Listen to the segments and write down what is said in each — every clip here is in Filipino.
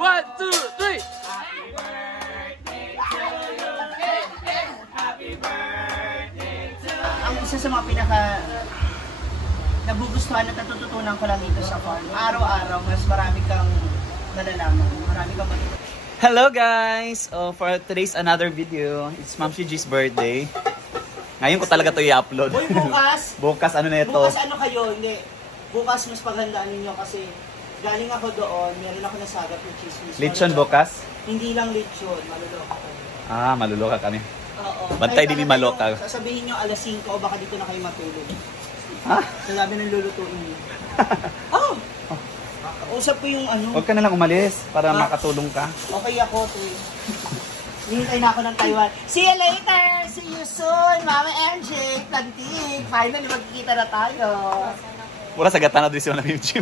1, 2, 3. Happy birthday to you. Happy birthday to you. Ang isa sa mga pinaka nagugustuhan at natututunan ko lang dito sa farm. Araw-araw, mas marami kang nalalaman. Marami kang matutunan. Hello guys! For today's another video, it's Ma'am G's birthday. Ngayon ko talaga ito i-upload. Uy, bukas! Bukas ano na ito? Bukas ano kayo? Hindi. Bukas mas paghandaan ninyo kasi galing ako doon, meron ako nasagat ng chismis. Lechon bukas? Hindi lang lechon, maluloka kami. Ah, maluloka kami. Oo. Bantay din ni Maloka. Sasabihin nyo alas 5 o baka dito na kayo matulog. Ha? Sabi ng lulutuin niyo. Oh! Usap ko yung ano. Huwag ka na lang umalis para makatulong ka. Okay ako, tuloy. Hihintay na ako ng Taiwan. See you later! See you soon! Mama MJ! Plantig! Finally, magkikita na tayo. Pura sa gata na doon siya ng MG.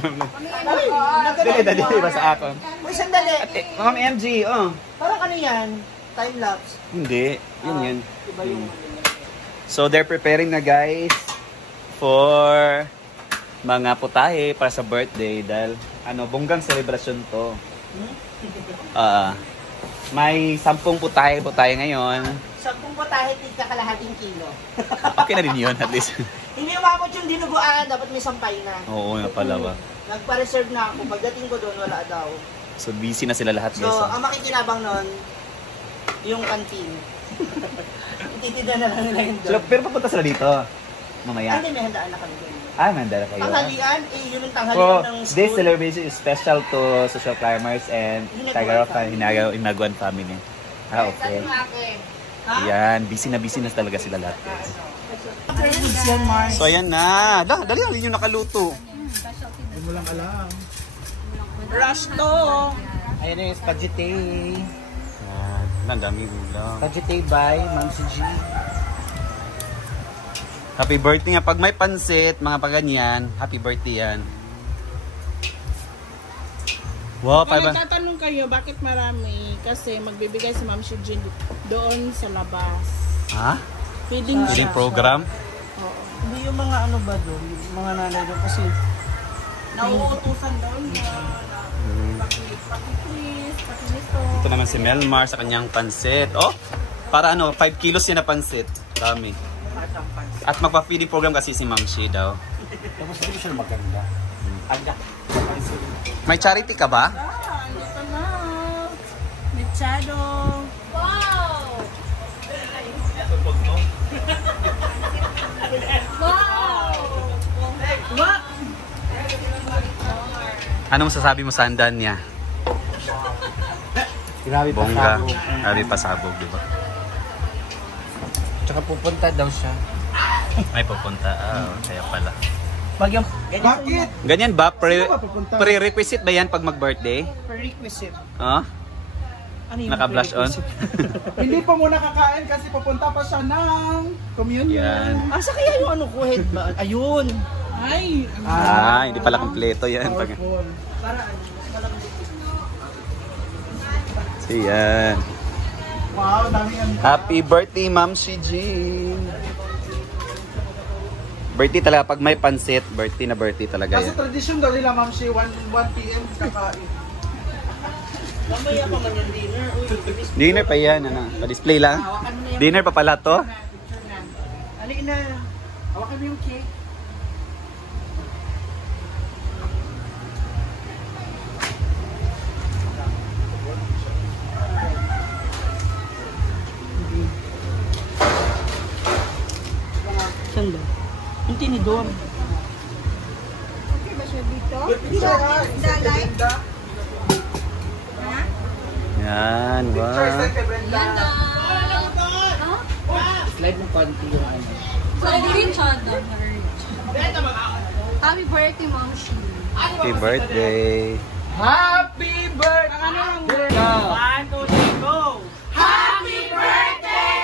Dali, iba sa akon. Uy, sandali! Ma'am MG, oh. Parang ano yan? Time-lapse? Hindi, yun. Iba yung So, they're preparing na guys for mga putahe para sa birthday dahil bonggang celebration to. May 10 putahe ngayon. 10 putahe, tika kalahating kilo. Okay na rin yun at least. Hindi umabot yung dinuguan, dapat may sampay na. Oo, nga pala ba. Nagpa-reserve na ako, pagdating ko doon, wala daw. So, busy na sila lahat So, guys. ang makikinabang nun, yung canteen. Titinda na lang nila yun doon. Pero papunta sila dito. Mamaya. Hindi, may handaan na kami doon. Ah, mandala kayo. Tanghalian, yun yung tanghalian ng school. This celebration is special to social climbers and Hinaguan family. Ah, okay. Yan, busy na talaga sila lahat guys. So, ayan na. Dali lang yung nakaluto. Hindi mo lang alam. Rush to! Ayan yung spaghetti. Yan, ang dami ulam. Spaghetti by Ma'am G. Happy birthday nga. Pag may pansit, mga paganyan, happy birthday yan. Wow, Kung nagtatanong kayo, bakit marami? Kasi magbibigay si Ma'am Shijin doon sa labas. Ha? Feeding siya. Feeding program? Oo. Hindi yung mga ano ba doon, yung mga nanay doon kasi nauutusan doon na pakiplis, pakinito. Ito naman si Melmar sa kanyang pansit. Oh, para 5 kilos yan na pansit. Dami. At magpa-feeding program kasi si Ma'am Shi daw. Tapos hindi siya maganda. Aga. May charity ka ba? Andito na. Mechado. Wow! Wow! Anong masasabi mo sa andan niya? Grabe pa Bongga. Grabe pasabog, di ba? Tsaka pupunta daw siya. Ay, pupunta. Kaya pala. Pag yung... Bakit? Ganyan ba? Prerequisite ba yan pag mag-birthday? Prerequisite. Oh? Ano yung Naka-blush on? Hindi pa muna kakain kasi papunta pa siya ng communion. Yan. Asa kaya yung ano ko? Ayun. Ay! Hindi pala kompleto yan. Powerful. So, yan. Wow, dami yan. Happy birthday, Ma'am Shijin. Birthday talaga. Pag may pansit, birthday talaga Kasi yan. tradisyon daw nila, Ma'am Shi, 1 PM kakain. Mamaya pa man yung dinner. Dinner pa yan. Pa-display lang. Dinner pa pala to. Halika na. Hawakan mo yung cake. Saan ba? Yung tinidor. Okay ba siya dito? Dalay? Yan. Wow. Slide mo konti yung ano. Happy birthday, Ma'am Shi. Happy birthday. Happy birthday! 1, 2, 3, go! Happy birthday!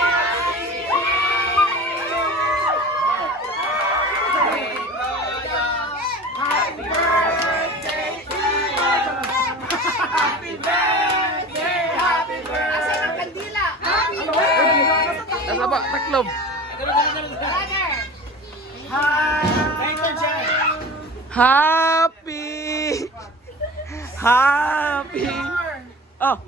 Happy birthday to you! Happy birthday! Happy birthday! Kandila! Happy birthday! Nasa ba? Taklob. Happy! Happy! Oh.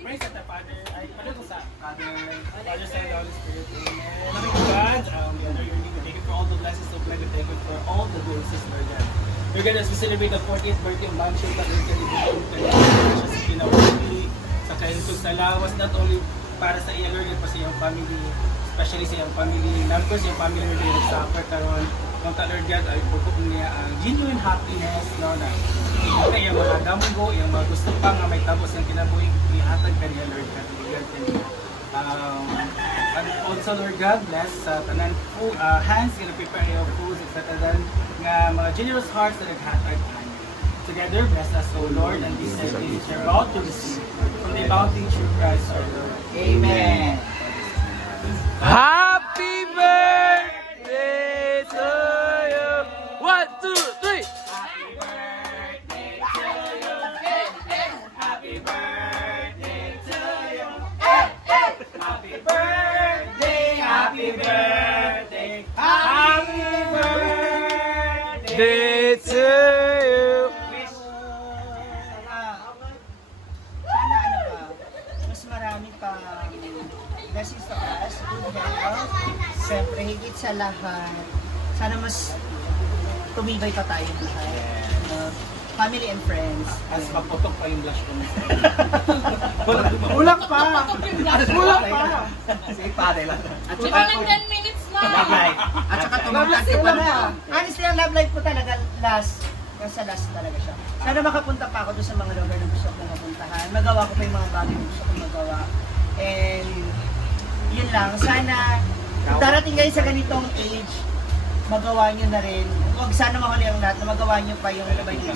Praise the Father. I pray ko sa Father, Father, Son, and Holy Spirit. Amen. Loving God, we honor your name. We thank you for all the blessings of life. We thank you for all the good Lord God. We're gonna celebrate the 40th birthday of Ma'am Sheila. We're gonna be precious pinawali sa kahinsog sa lawas. Not only para sa iya, Lord, pa sa iyong family. Especially sa iyong family. Of course, yung family Lord, yung suffer karon. Kung ta Lord God, ay bukod niya ang genuine happiness, no, na yung mga damgo, yung mga gusto pa nga may tapos ng kinabuhi, ihatag ka niya, Lord God. And also, Lord God, bless sa tanan food, hands in prepare your food, sa tanan nga mga generous hearts na naghatag ka niya. Together, bless us, O Lord, and this service you're about to receive from the bounty through Christ our Lord. Amen. Happy birthday to you. 1, 2, 3. Happy birthday to you. Happy birthday to you. Happy birthday, happy birthday, happy birthday Day to you. Sana ano pa, mas marami pa blessings to us, good health. Siyempre, higit sa lahat, sana mas tumibay pa tayo lahat. Family and friends. As maputok pa yung blush ko. Kulang pa! Kulang pa! Sige, pare lang. At Di ba lang 10 minutes na? love life. At saka tumatag ka pa na. Honestly, ang love life ko talaga last. Nasa last talaga siya. Sana makapunta pa ako doon sa mga lugar na gusto kong mapuntahan. Magawa ko pa yung mga bagay na gusto kong magawa. And yun lang. Sana kung darating kayo sa ganitong age, magawa nyo na rin. Huwag sana mahuli ang lahat na magawa nyo pa yung iba yung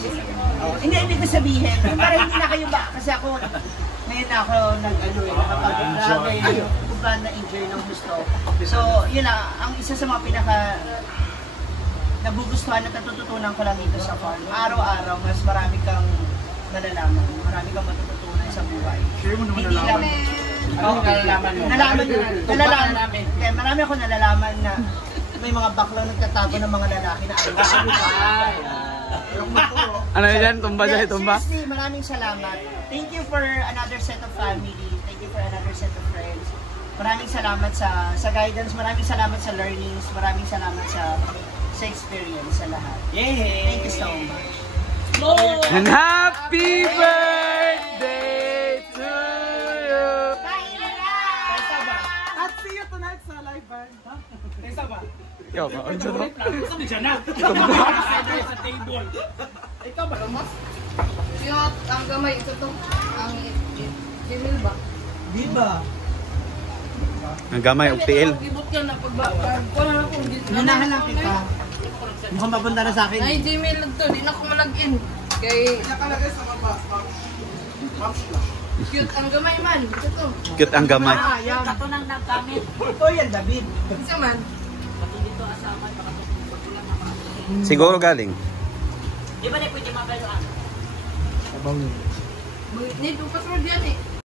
hindi ibig ko sabihin. Para hindi na kayo ba? Kasi ako, ngayon na ako nakapag-vlog kung ba na-enjoy ng gusto. So, yun lang. Ang isa sa mga pinaka nagugustuhan at natututunan ko lang dito sa farm. Araw-araw, mas marami kang nalalaman. Marami kang matututunan sa buhay. Share mo naman Hindi lang. Ano nalalaman mo? Nalalaman. Kaya marami ako nalalaman na may mga baklang nagtatago ng mga lalaki na ayaw sa buhay. Ano yan? Tumba dyan, tumba? Seriously, maraming salamat. Thank you for another set of family. Thank you for another set of friends. Maraming salamat sa guidance. Maraming salamat sa learnings. Maraming salamat sa experience sa lahat. Yay! Thank you so much. And happy birthday to you. At see you tonight sa live band. Isa ba? Yo, maon sa to. Gusto mo dyan na? Sa table. Ikaw ba, Romas? Cute, ang gamay. Ito to. Ang Gmail ba? Di ba? Ang gamay, og tiil. Ibot ka na pagbakar. Wala na akong Gmail. Nunahan lang kita. Mukhang mapunta na sa akin. Ay, Gmail lang to. Di na ako malagin. Kay Nakalagay sa mga box lang. cute ang gamay man. Ito to. Cute ang gamay. Yan. Ito nang nagamit. Ito yan, David. Isa man. Siguro galing. Di ba na pwede mabaluan? Need upasrod yan eh.